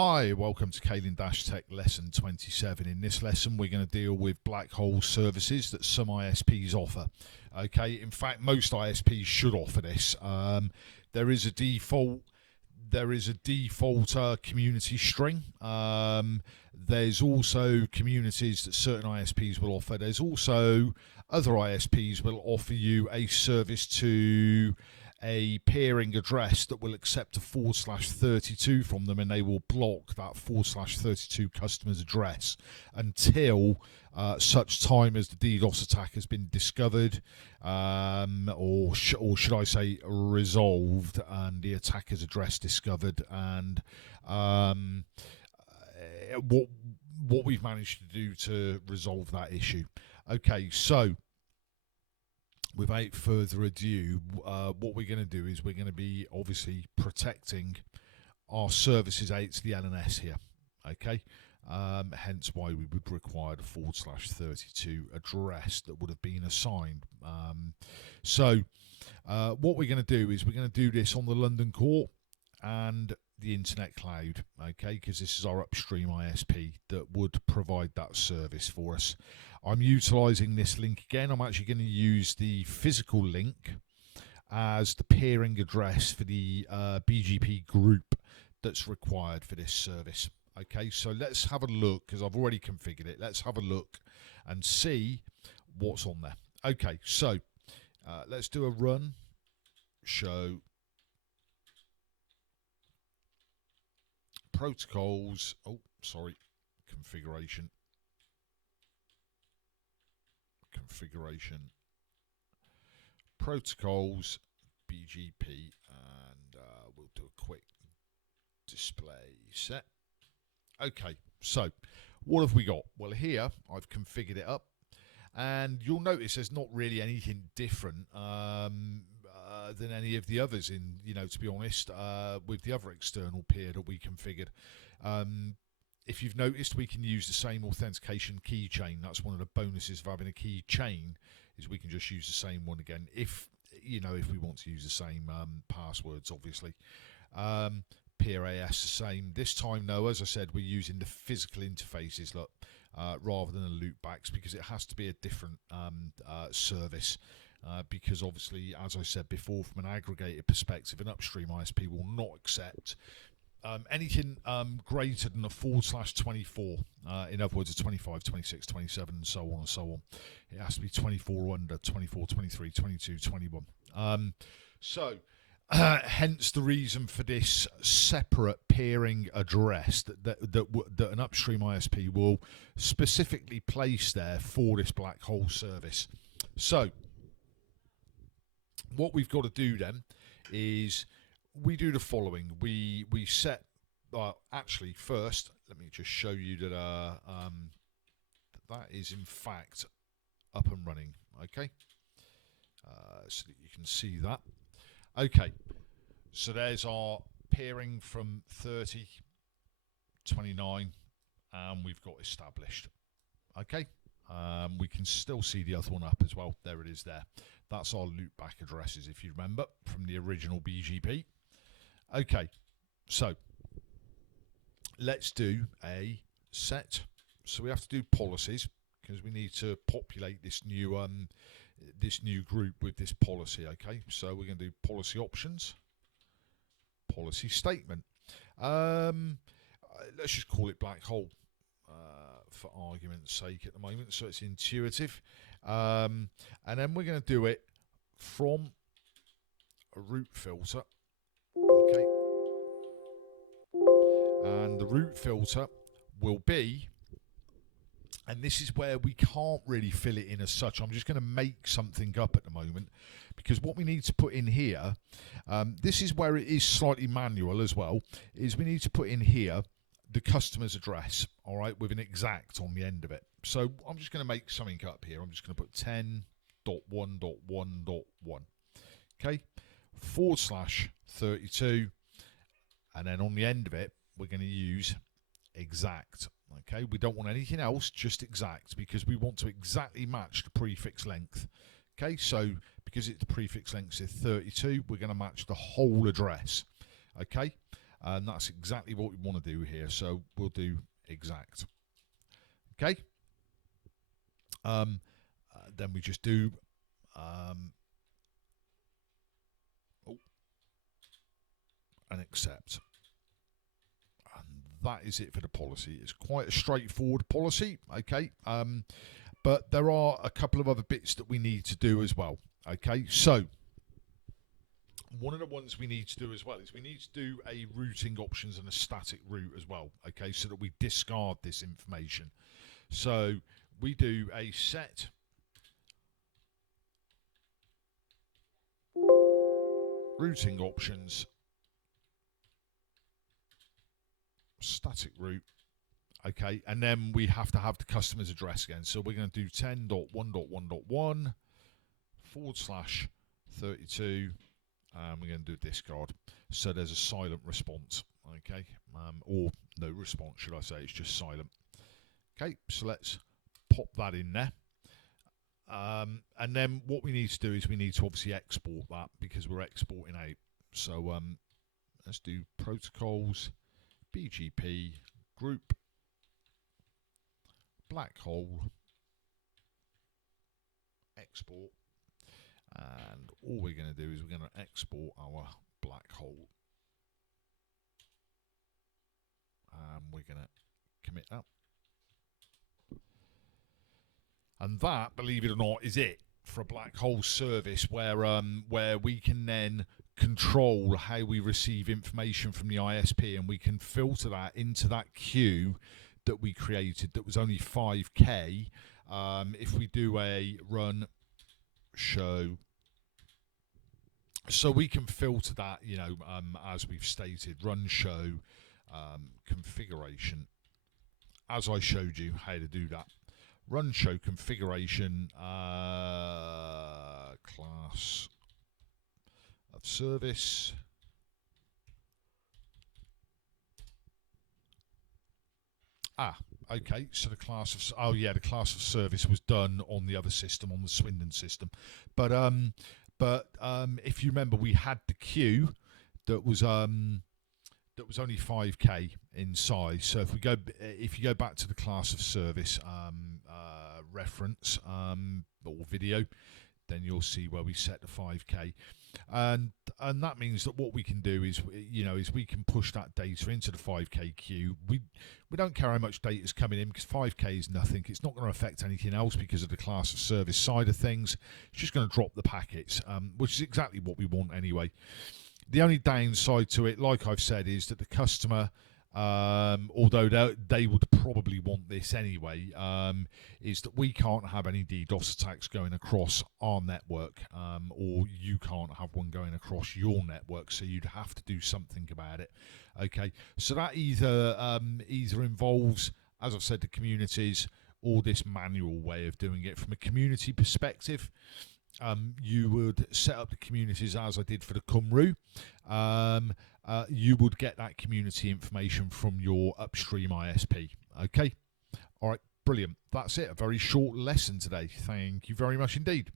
Hi, welcome to Kaling-Tech Lesson 27. In this lesson, we're going to deal with Blackhole services that some ISPs offer. Okay, in fact, most ISPs should offer this. There is a default community string. There's also communities that certain ISPs will offer. There's also other ISPs will offer you a service to a peering address that will accept a /32 from them, and they will block that /32 customer's address until such time as the DDoS attack has been discovered, or should I say resolved, and the attacker's address discovered, and what we've managed to do to resolve that issue. Okay, so without further ado, what we're going to do is we're going to be obviously protecting our services out to the LNS here. Okay, hence why we would require the /32 address that would have been assigned. So what we're going to do is we're going to do this on the London core and the internet cloud, okay, because this is our upstream ISP that would provide that service for us. I'm utilizing this link again. I'm actually going to use the physical link as the peering address for the BGP group that's required for this service. Okay, so let's have a look, because I've already configured it. Let's have a look and see what's on there. Okay, so let's do a run show protocols. Oh, sorry, configuration, protocols, BGP, and we'll do a quick display set. Okay, so what have we got? Well, here I've configured it up, and you'll notice there's not really anything different than any of the others, to be honest, with the other external peer that we configured. If you've noticed, we can use the same authentication keychain. That's one of the bonuses of having a key chain, is we can just use the same one again if we want to use the same passwords, obviously. Peer AS the same. This time, though, as I said, we're using the physical interfaces rather than the loopbacks, because it has to be a different service. Because obviously, as I said before, from an aggregated perspective, an upstream ISP will not accept anything greater than a /24. In other words, a 25, 26, 27, and so on and so on. It has to be 24 or under, 24, 23, 22, 21. Hence the reason for this separate peering address that an upstream ISP will specifically place there for this Blackhole service. So what we've got to do then is we do the following. We set, actually first, let me just show you that that is in fact up and running, okay, so that you can see that. Okay, so there's our peering from 30, 29, and we've got established. Okay, we can still see the other one up as well. There it is there. That's our loopback addresses, if you remember, from the original BGP. Okay, so let's do a set. So we have to do policies, because we need to populate this new group with this policy. Okay, so we're going to do policy options, policy statement. Let's just call it Blackhole for argument's sake at the moment, so it's intuitive. And then we're going to do it from a route filter. Okay, and the route filter will be, and this is where we can't really fill it in as such. I'm just going to make something up at the moment, because what we need to put in here, this is where it is slightly manual as well, is we need to put in here the customer's address, all right, with an exact on the end of it. So I'm just going to make something up here. I'm just going to put 10.1.1.1, okay, /32, and then on the end of it, we're going to use exact. Okay, we don't want anything else, just exact, because we want to exactly match the prefix length. Okay, so because the prefix length is 32, we're going to match the whole address. Okay, and that's exactly what we want to do here. So we'll do exact. Okay. Then we just do and accept. And that is it for the policy. It's quite a straightforward policy, okay? But there are a couple of other bits that we need to do as well, okay? So one of the ones we need to do as well is we need to do a routing options and a static route as well, okay, so that we discard this information. So we do a set routing options static route, okay, and then we have to have the customer's address again. So we're going to do 10.1.1.1/32, and we're going to do a discard. So there's a silent response, okay, or no response, should I say? It's just silent. Okay, so let's pop that in there. And then what we need to do is we need to obviously export that because we're exporting out. So let's do protocols, BGP, group, Blackhole, export. And all we're going to do is we're going to export our Blackhole. And we're going to commit that. And that, believe it or not, is it for a Blackhole service where we can then control how we receive information from the ISP, and we can filter that into that queue that we created that was only 5K. If we do a run show, so we can filter that, you know, as we've stated, run show configuration, as I showed you how to do that. Run show configuration class of service. Okay, so the class of, oh yeah, the class of service was done on the other system, on the Swindon system. But if you remember, we had the queue that was only 5K in size. So if you go back to the class of service reference or video, then you'll see where we set the 5K, and that means that what we can do is, you know, is we can push that data into the 5K queue. We don't care how much data is coming in because 5K is nothing. It's not going to affect anything else because of the class of service side of things. It's just going to drop the packets, which is exactly what we want anyway. The only downside to it, like I've said, is that the customer, although they would probably want this anyway, is that we can't have any DDoS attacks going across our network, or you can't have one going across your network, so you'd have to do something about it. Okay, so that either involves, as I've said, the communities, or this manual way of doing it. From a community perspective, you would set up the communities as I did for the Cymru. You would get that community information from your upstream ISP. Okay, all right, brilliant. That's it. A very short lesson today. Thank you very much indeed.